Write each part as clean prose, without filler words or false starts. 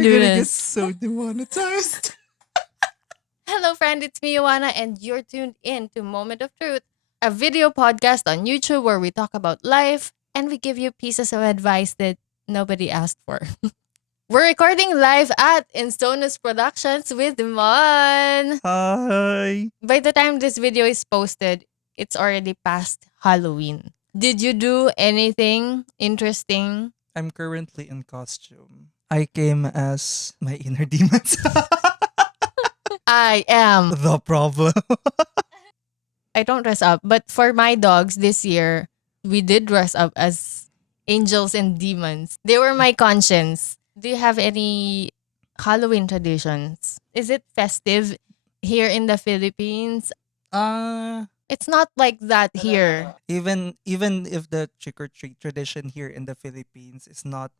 We're do gonna get this. so demonetized. Hello, friend. It's me, Joanna, and you're tuned in to Moment of Truth, a video podcast on YouTube where we talk about life and we give you pieces of advice that nobody asked for. We're recording live at Instonus Productions with Mon. Hi. By the time this video is posted, it's already past Halloween. Did you do anything interesting? I'm currently in costume. I came as my inner demons. I am. The problem. I don't dress up, but for my dogs this year, we did dress up as angels and demons. They were my conscience. Do you have any Halloween traditions? Is it festive here in the Philippines? Uh It's not like that here. even if the trick or treat tradition here in the Philippines is not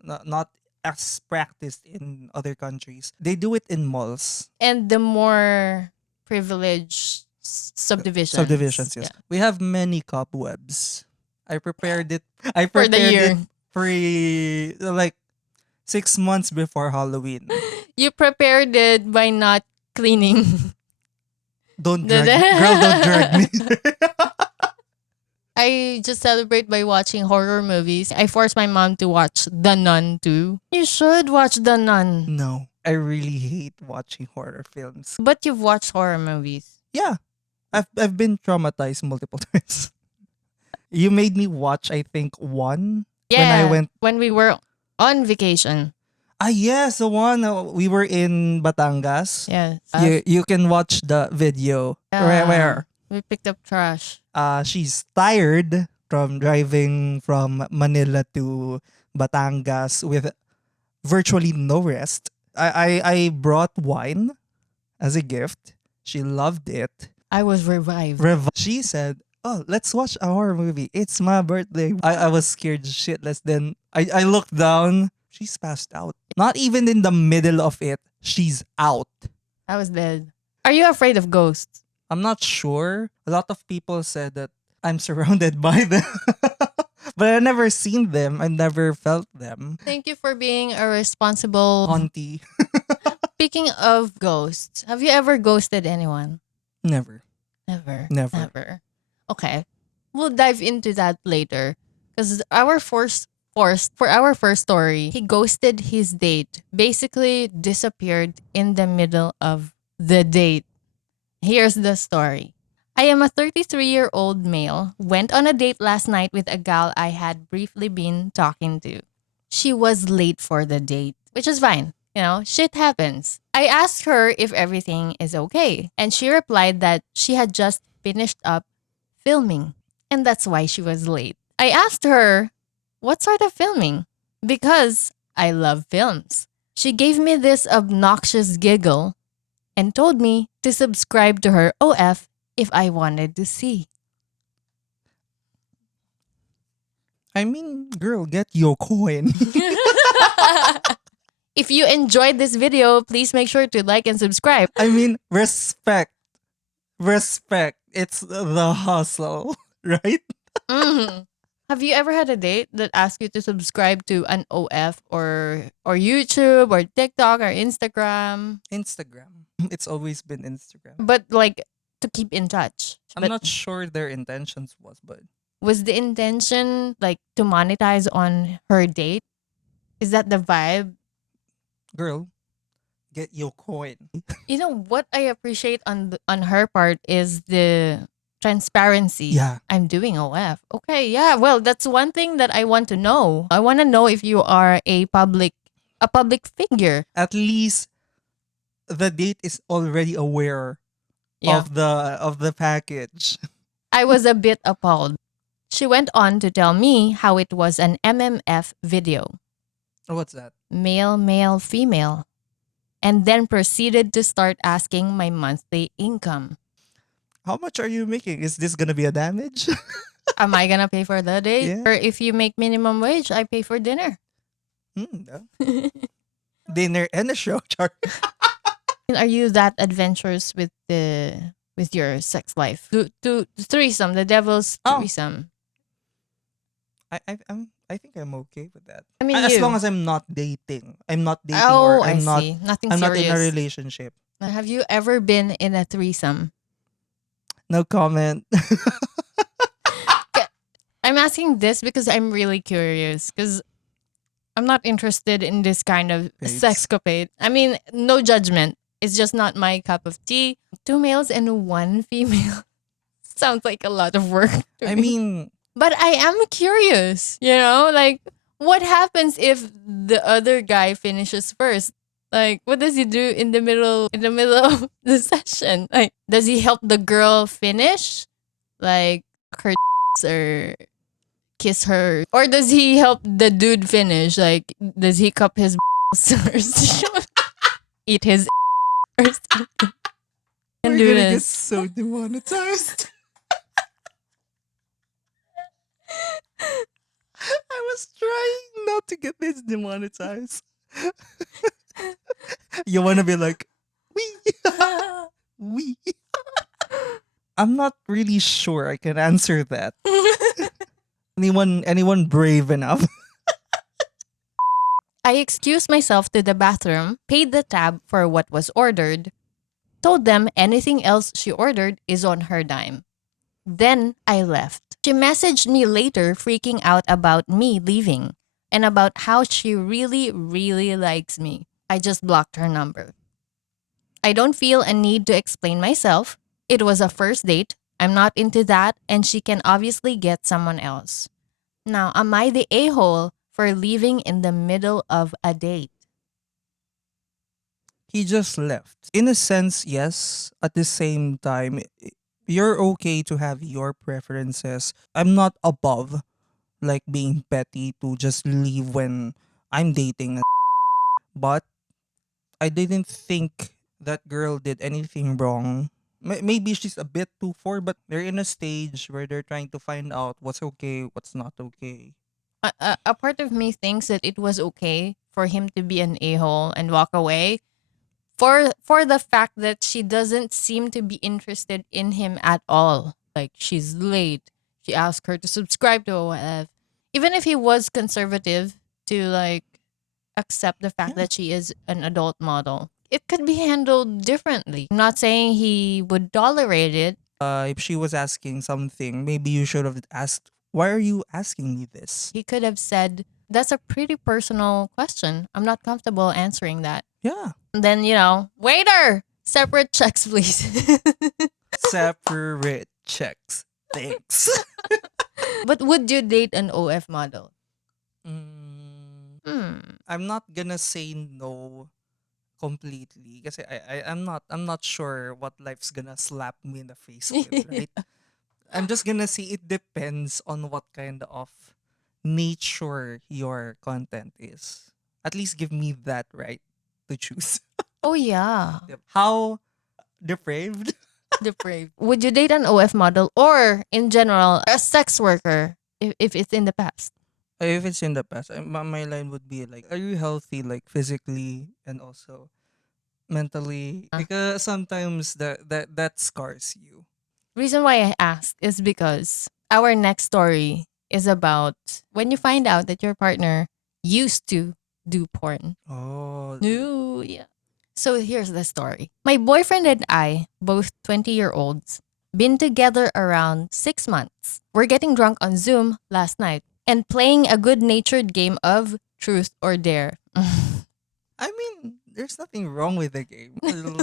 as practiced in other countries, they do it in malls. And the more privileged subdivisions. Subdivisions, yes. Yeah. We have many cobwebs. I prepared it. I For the prepared year. it like 6 months before Halloween. You prepared it by not cleaning. Don't drag girl, don't drag me. I just celebrate by watching horror movies. I forced my mom to watch The Nun too. You should watch The Nun. No, I really hate watching horror films. But you've watched horror movies. Yeah, I've been traumatized multiple times. You made me watch, I think, one Yeah. went. When we were on vacation. Yes, the one we were in Batangas. Yes. You can watch the video. Where We picked up trash. she's tired from driving from Manila to Batangas with virtually no rest. I brought wine as a gift. She loved it. I was revived. She said, "Oh, let's watch a horror movie. It's my birthday." I was scared shitless. Then I looked down. She's passed out. Not even in the middle of it. She's out. I was dead. Are you afraid of ghosts? I'm not sure. A lot of people said that I'm surrounded by them. But I've never seen them. I've never felt them. Thank you for being a responsible. Auntie. Speaking of ghosts, have you ever ghosted anyone? Never. Never. Never. Never. Okay. We'll dive into that later. Because for our first story, he ghosted his date. Basically disappeared in the middle of the date. Here's the story. I am a 33-year-old male, went on a date last night with a gal I had briefly been talking to. She was late for the date, which is fine. You know, shit happens. I asked her if everything is okay, and she replied that she had just finished up filming, and that's why she was late. I asked her, what sort of filming? Because I love films. She gave me this obnoxious giggle and told me to subscribe to her OF if I wanted to see. I mean, girl, get your coin. If you enjoyed this video, please make sure to like and subscribe. I mean, respect. Respect. It's the hustle, right? Mhm. Have you ever had a date that asked you to subscribe to an OF or YouTube or TikTok or Instagram? Instagram. It's always been Instagram. But like to keep in touch. I'm But not sure their intentions was, but was the intention like to monetize on her date? Is that the vibe? girl, get your coin. You know what I appreciate on her part is the transparency. Yeah. I'm doing OF. Okay, yeah. Well, that's one thing that I want to know. I want to know if you are a public figure. At least the date is already aware Yeah. of the package. I was a bit appalled. She went on to tell me how it was an MMF video. What's that? Male, male, female. And then proceeded to start asking my monthly income. How much are you making? Is this gonna be a damage? Am I gonna pay for the date? Yeah. Or if you make minimum wage, I pay for dinner. No. Dinner and a show, char. Are you that adventurous with your sex life? To threesome, the devil's Oh. threesome. I think I'm okay with that. I mean, As you. long as I'm not dating. I'm not dating Oh, or I see. Nothing I'm not in a serious. relationship. Have you ever been in a threesome? No comment. I'm asking this because I'm really curious. Because I'm not interested in this kind of Babes. sexcapade. I mean, no judgment. It's just not my cup of tea. 2 males and 1 female. Sounds like a lot of work. To I me. mean, But I am curious, like what happens if the other guy finishes first? Like what does he do in the middle of the session? Like does he help the girl finish? Like her or kiss her? Or does he help the dude finish? Like does he cup his first? Eat his first? Can we're do gonna get this. so demonetized. I was trying not to get this demonetized. You wanna be like, we, we. I'm not really sure I can answer that. Anyone brave enough? I excused myself to the bathroom, paid the tab for what was ordered, told them anything else she ordered is on her dime. Then I left. She messaged me later, freaking out about me leaving and about how she really, really likes me. I just blocked her number. I don't feel a need to explain myself. It was a first date. I'm not into that, and she can obviously get someone else. Now, am I the a hole for leaving in the middle of a date? He just left. In a sense, yes. At the same time, you're okay to have your preferences. I'm not above like being petty to just leave when I'm dating. But I didn't think that girl did anything wrong. Maybe she's a bit too far, but they're in a stage where they're trying to find out what's okay, what's not okay. A part of me thinks that it was okay for him to be an a-hole and walk away for the fact that she doesn't seem to be interested in him at all. Like she's late. She asked her to subscribe to OF. Even if he was conservative to like accept the fact Yeah. that she is an adult model, it could be handled differently. I'm not saying he would tolerate it. If she was asking something, maybe you should have asked, why are you asking me this? He could have said, that's a pretty personal question. I'm not comfortable answering that. Yeah. And then, waiter, separate checks, please. Separate checks. Thanks. But would you date an OF model? I'm not gonna say no completely kasi I'm not sure what life's gonna slap me in the face with, right? I'm just gonna say it depends on what kind of nature your content is. At least give me that right to choose. Oh, yeah. Yep. How depraved? Depraved. Would you date an OF model or, in general, a sex worker if it's in the past? If it's in the past, my line would be like, are you healthy, like physically and also mentally? Because sometimes that scars you. Reason why I asked is because our next story is about when you find out that your partner used to do porn. Oh, No, yeah. So here's the story. My boyfriend and I, both 20-year-olds, been together around 6 months. We're getting drunk on Zoom last night and playing a good-natured game of truth or dare. I mean, there's nothing wrong with the game.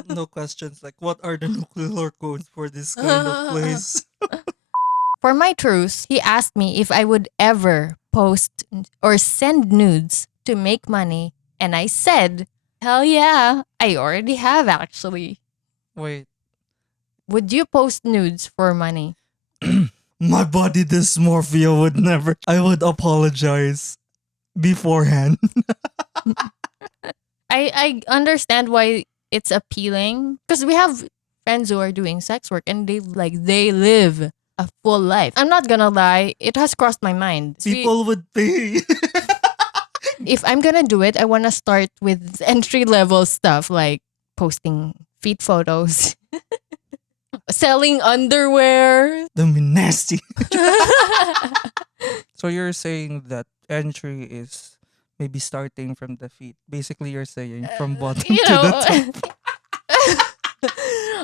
No questions like, what are the nuclear codes for this kind of place? For my truth, he asked me if I would ever post or send nudes to make money, and I said, hell yeah, I already have actually. Wait, Would you post nudes for money? my body dysmorphia would never. I would apologize beforehand. I understand why it's appealing because we have friends who are doing sex work and they live a full life. I'm not gonna lie, it has crossed my mind. People would pay. If I'm gonna do it, I wanna start with entry level stuff like posting feet photos, selling underwear. The nasty. So you're saying that entry is maybe starting from the feet. Basically, you're saying from bottom You to the know, top.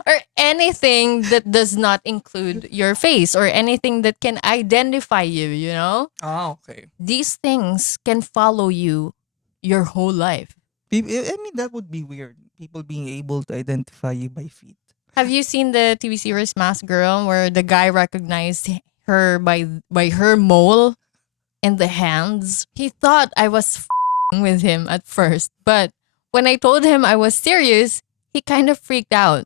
or anything that does not include your face or anything that can identify you, you know? Ah, okay. These things can follow you your whole life. I mean, that would be weird. People being able to identify you by feet. Have you seen the TV series Mask Girl where the guy recognized her by her mole in the hands? He thought I was with him at first, but when I told him I was serious, he kind of freaked out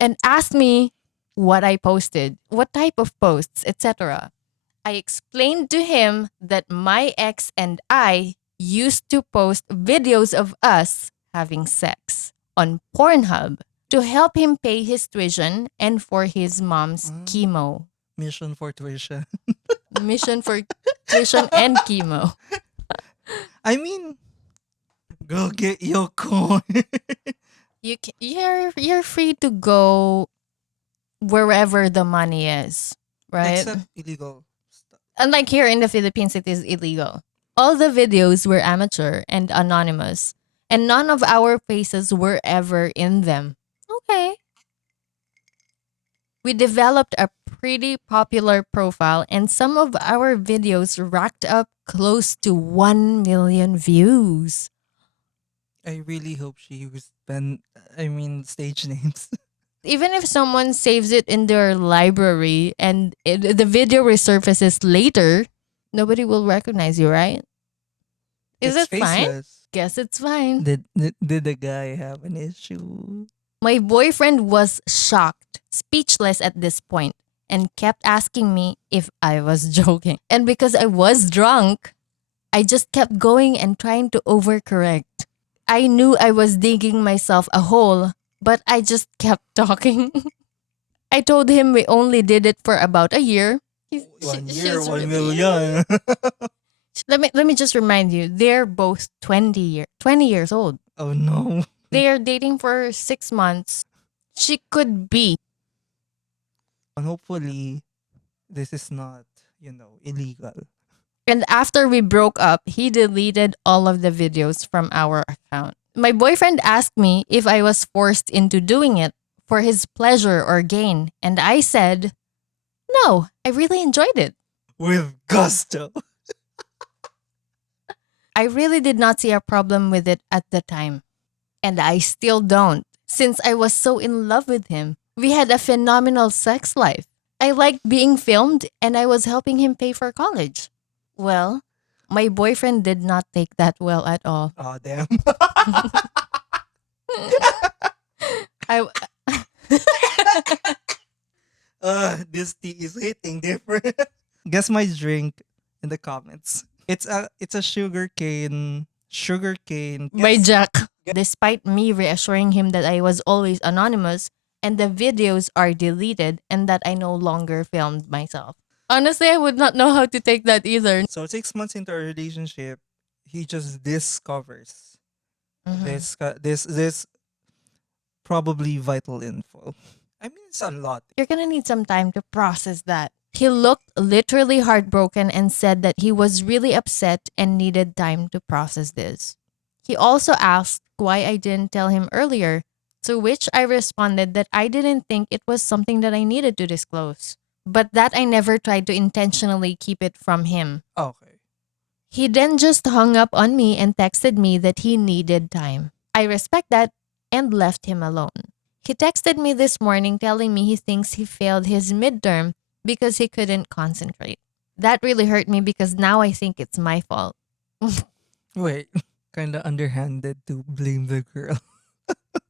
and asked me what I posted, what type of posts, etc. I explained to him that my ex and I used to post videos of us having sex on Pornhub to help him pay his tuition and for his mom's Ah. chemo. Mission for tuition. Mission for tuition and chemo. I mean, go get your coin. You're free to go wherever the money is, right? Except illegal stuff. Unlike here in the Philippines, it is illegal. All the videos were amateur and anonymous, and none of our faces were ever in them. Okay. We developed a pretty popular profile, and some of our videos racked up close to 1 million views. I really hope she used stage names. Even if someone saves it in their library and the video resurfaces later, nobody will recognize you, right? Is It's it fine? faceless. Guess it's fine. Did the guy have an issue? My boyfriend was shocked, speechless at this point, and kept asking me if I was joking. And because I was drunk, I just kept going and trying to overcorrect. I knew I was digging myself a hole, but I just kept talking. I told him we only did it for about a year. She's 1 really- million. Let me just remind you, they're both 20 years old. Oh no. They are dating for 6 months. She could be. And hopefully, this is not, illegal. And after we broke up, he deleted all of the videos from our account. My boyfriend asked me if I was forced into doing it for his pleasure or gain, and I said, "No, I really enjoyed it." With gusto. I really did not see a problem with it at the time. And I still don't, since I was so in love with him. We had a phenomenal sex life. I liked being filmed, and I was helping him pay for college. Well, my boyfriend did not take that well at all. Oh, damn. I This tea is hitting different. Guess my drink in the comments. It's a sugar cane. by Yes. Jack. Despite me reassuring him that I was always anonymous and the videos are deleted and that I no longer filmed myself. Honestly, I would not know how to take that either. So 6 months into our relationship, he just discovers Mhm. this probably vital info. I mean, it's a lot. You're gonna need some time to process that. He looked literally heartbroken and said that he was really upset and needed time to process this. He also asked why I didn't tell him earlier, to which I responded that I didn't think it was something that I needed to disclose, but that I never tried to intentionally keep it from him. Okay. He then just hung up on me and texted me that he needed time. I respect that and left him alone. He texted me this morning telling me he thinks he failed his midterm because he couldn't concentrate. That really hurt me because now I think it's my fault. Wait, kind of underhanded to blame the girl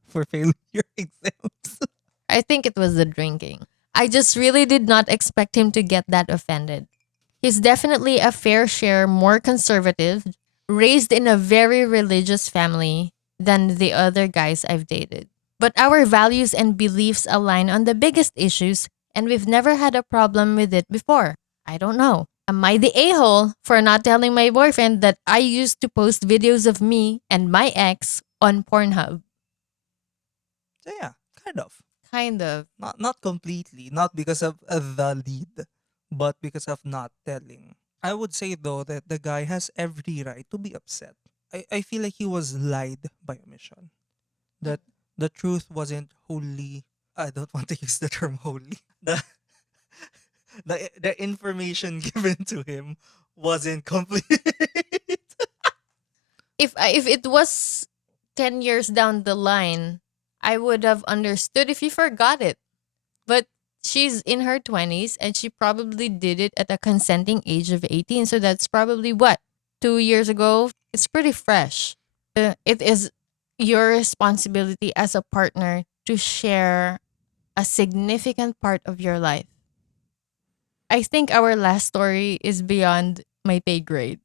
for failing your exams. I think it was the drinking. I just really did not expect him to get that offended. He's definitely a fair share more conservative, raised in a very religious family than the other guys I've dated. But our values and beliefs align on the biggest issues, and we've never had a problem with it before. I don't know. Am I the a-hole for not telling my boyfriend that I used to post videos of me and my ex on Pornhub? So yeah, kind of. Kind of. Not completely. Not because of the lead, but because of not telling. I would say though that the guy has every right to be upset. I feel like he was lied by omission. That the truth wasn't wholly, I don't want to use the term wholly. The information given to him wasn't complete. If it was 10 years down the line, I would have understood if you forgot it. But she's in her 20s and she probably did it at a consenting age of 18. So that's probably what? 2 years ago? It's pretty fresh. It is your responsibility as a partner to share a significant part of your life. I think our last story is beyond my pay grade.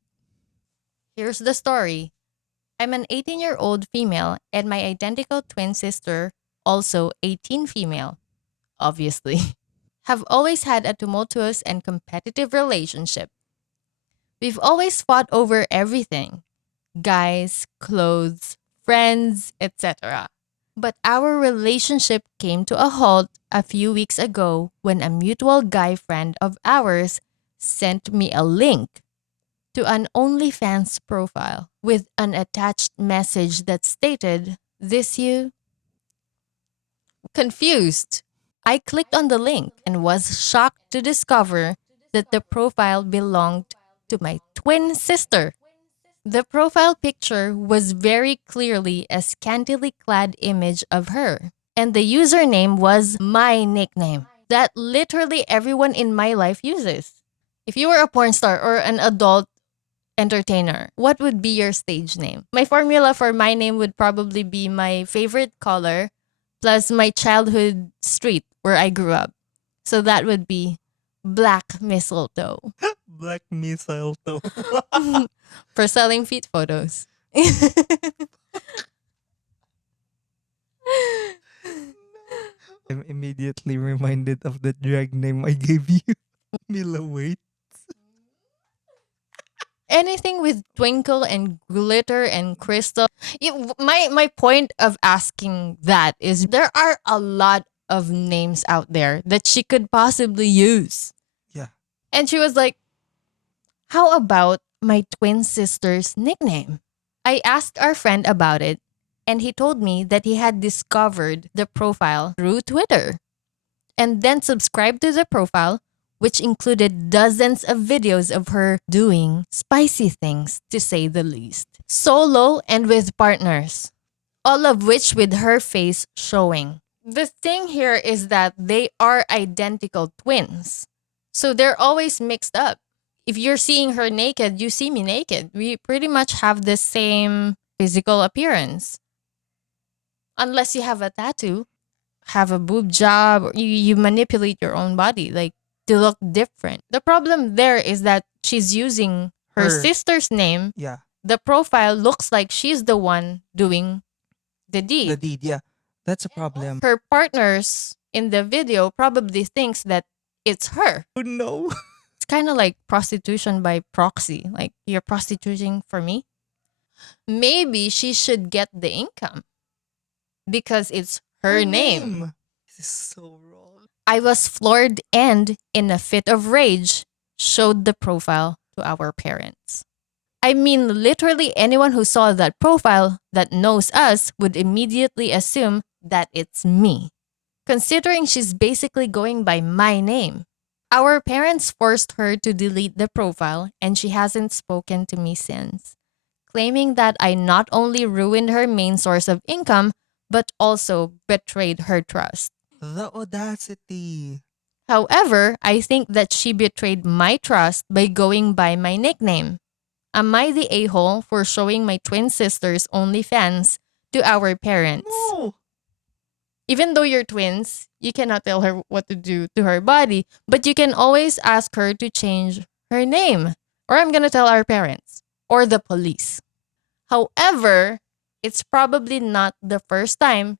Here's the story. I'm an 18-year-old female and my identical twin sister, also 18 female, obviously, have always had a tumultuous and competitive relationship. We've always fought over everything: guys, clothes, friends, etc. But our relationship came to a halt a few weeks ago when a mutual guy friend of ours sent me a link to an OnlyFans profile with an attached message that stated, "This you?" Confused, I clicked on the link and was shocked to discover that the profile belonged to my twin sister. The profile picture was very clearly a scantily clad image of her, and the username was my nickname that literally everyone in my life uses. If you were a porn star or an adult entertainer, what would be your stage name? My formula for my name would probably be my favorite color plus my childhood street where I grew up. So that would be Black Mistletoe Black missile though. for selling feet photos. I'm immediately reminded of the drag name I gave you. Mila Wait. Anything with twinkle and glitter and crystal. My point of asking that is there are a lot of names out there that she could possibly use. Yeah. And she was like, "How about my twin sister's nickname?" I asked our friend about it, and he told me that he had discovered the profile through Twitter and then subscribed to the profile, which included dozens of videos of her doing spicy things, to say the least, solo and with partners, all of which with her face showing. The thing here is that they are identical twins. So they're always mixed up. If you're seeing her naked, you see me naked. We pretty much have the same physical appearance. Unless you have a tattoo, have a boob job, or you manipulate your own body like to look different. The problem there is that she's using her Her. sister's name. Yeah. The profile looks like she's the one doing the deed. The deed. Yeah. That's a problem. Her partners in the video probably thinks that it's her. Oh no. It's kind of like prostitution by proxy. Like you're prostituting for me. Maybe she should get the income because it's her name. This is so wrong. I was floored and, in a fit of rage, showed the profile to our parents. I mean, literally anyone who saw that profile that knows us would immediately assume that it's me, considering she's basically going by my name. Our parents forced her to delete the profile, and she hasn't spoken to me since, claiming that I not only ruined her main source of income, but also betrayed her trust. The audacity. However, I think that she betrayed my trust by going by my nickname. Am I the a-hole for showing my twin sister's OnlyFans to our parents? No. Even though you're twins, you cannot tell her what to do to her body, but you can always ask her to change her name. Or I'm gonna tell our parents or the police. However, it's probably not the first time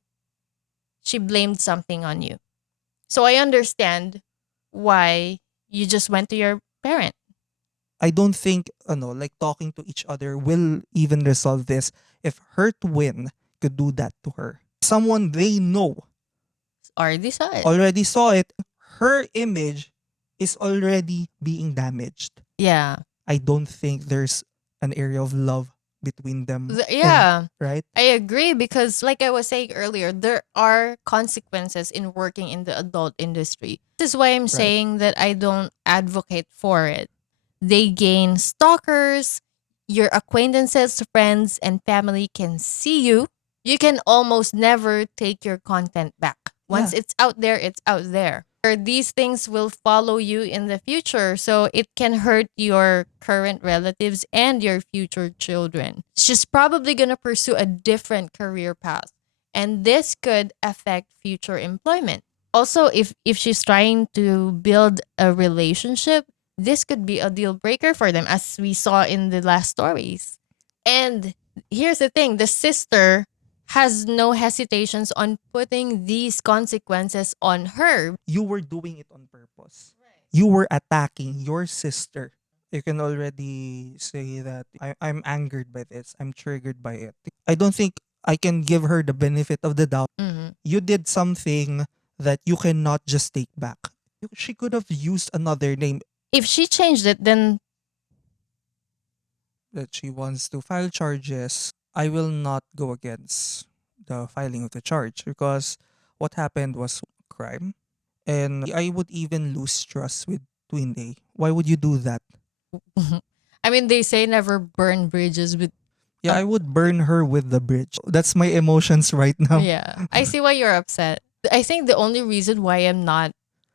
she blamed something on you. So I understand why you just went to your parent. I don't think like talking to each other will even resolve this if her twin could do that to her. Someone they know Already saw it. already saw it. Her image is already being damaged. Yeah. I don't think there's an area of love between them. Yeah. Right? I agree because, like I was saying earlier, there are consequences in working in the adult industry. This is why I'm saying that I don't advocate for it. They gain stalkers, your acquaintances, friends, and family can see you. You can almost never take your content back. Once Yeah. it's out there, it's out there. Or these things will follow you in the future. So it can hurt your current relatives and your future children. She's probably going to pursue a different career path. And this could affect future employment. Also, if she's trying to build a relationship, this could be a deal breaker for them, as we saw in the last stories. And here's the thing, the sister has no hesitations on putting these consequences on her. You were doing it on purpose. You were attacking your sister. You can already say that I'm angered by this. I'm triggered by it. I don't think I can give her the benefit of the doubt. Mhm. You did something that you cannot just take back. She could have used another name If she changed it, then that she wants to file charges. I will not go against the filing of the charge because what happened was crime. And I would even lose trust with Twin A. Why would you do that? I mean, they say never burn bridges with. Yeah, I would burn her with the bridge. That's my emotions right now. Yeah, I see why you're upset. I think the only reason why I'm not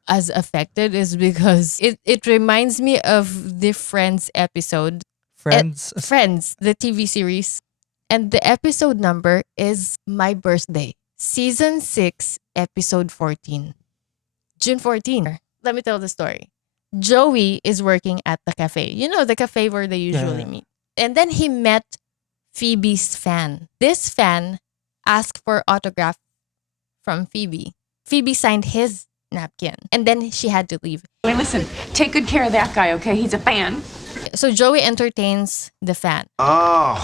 as affected is because it reminds me of the Friends episode. Friends, Friends, the TV series. And the episode number is My Birthday. Season 6, episode 14. June 14. Let me tell the story. Joey is working at the cafe. You know, the cafe where they usually meet. And then he met Phoebe's fan. This fan asked for autograph from Phoebe. Phoebe signed his napkin. And then she had to leave. Hey, listen, take good care of that guy, okay? He's a fan. So Joey entertains the fan. Oh,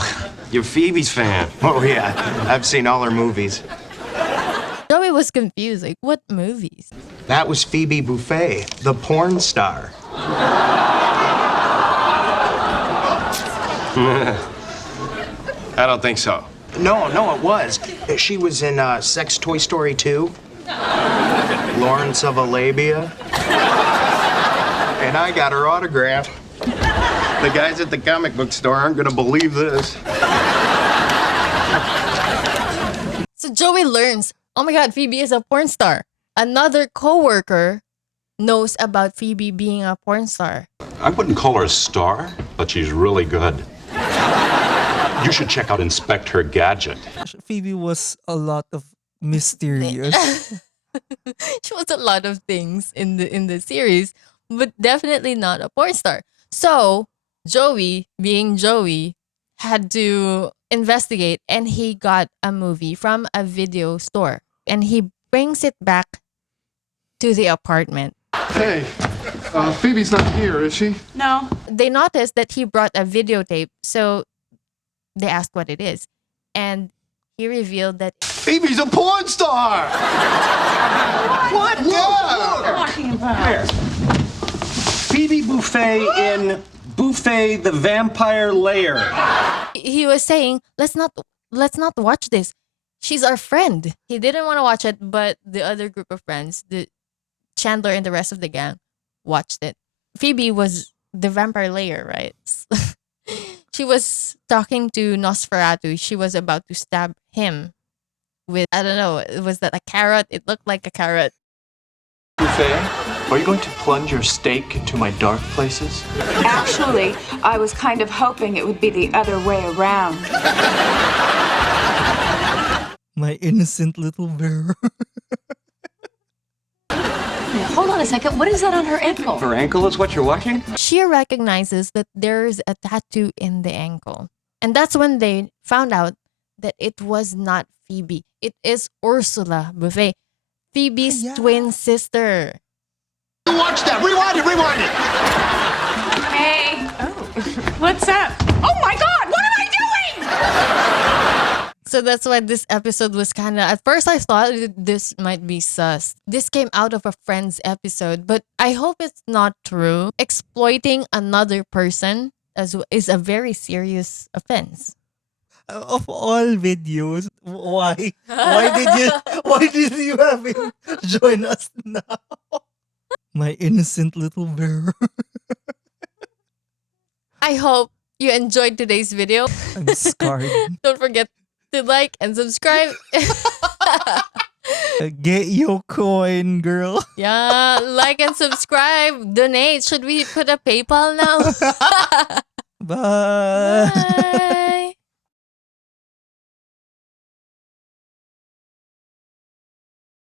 you're Phoebe's fan. Oh, yeah. I've seen all her movies. Joey was confused. Like, what movies? That was Phoebe Buffet, the porn star. I don't think so. No, it was. She was in Sex Toy Story 2, Lawrence of Arabia, and I got her autograph. The guys at the comic book store aren't gonna believe this. So Joey learns, oh my God, Phoebe is a porn star. Another coworker knows about Phoebe being a porn star. I wouldn't call her a star, but she's really good. You should check out Inspector Gadget. Phoebe was a lot of mysterious. She was a lot of things in the series, but definitely not a porn star. So Joey, being Joey, had to investigate, and he got a movie from a video store, and he brings it back to the apartment. Hey, Phoebe's not here, is she? No. They noticed that he brought a videotape, so they asked what it is, and he revealed that Phoebe's a porn star! What? Yeah! Talking about. Phoebe Buffet in Buffet the Vampire Lair. he was saying, let's not watch this. She's our friend. He didn't want to watch it, but the other group of friends, the Chandler and the rest of the gang, watched it. Phoebe was the vampire layer, right? She was talking to Nosferatu. She was about to stab him with, I don't know, was that a carrot? It looked like a carrot. Buffet, are you going to plunge your stake into my dark places? Actually, I was kind of hoping it would be the other way around. My innocent little bear. Hold on a second. What is that on her ankle? Her ankle is what you're watching? She recognizes that there's a tattoo in the ankle. And that's when they found out that it was not Phoebe. It is Ursula Buffet, Phoebe's twin sister. Watch that! Rewind it! Hey. Oh. What's up? Oh my God! What am I doing? So that's why this episode was kind of, at first I thought this might be sus. This came out of a Friends episode, but I hope it's not true. Exploiting another person is a very serious offense. Of all videos, why? Why did you have him join us now? My innocent little bear. I hope you enjoyed today's video. I'm scarred. Don't forget to like and subscribe. Get your coin, girl. Yeah, like and subscribe. Donate. Should we put a PayPal now? Bye.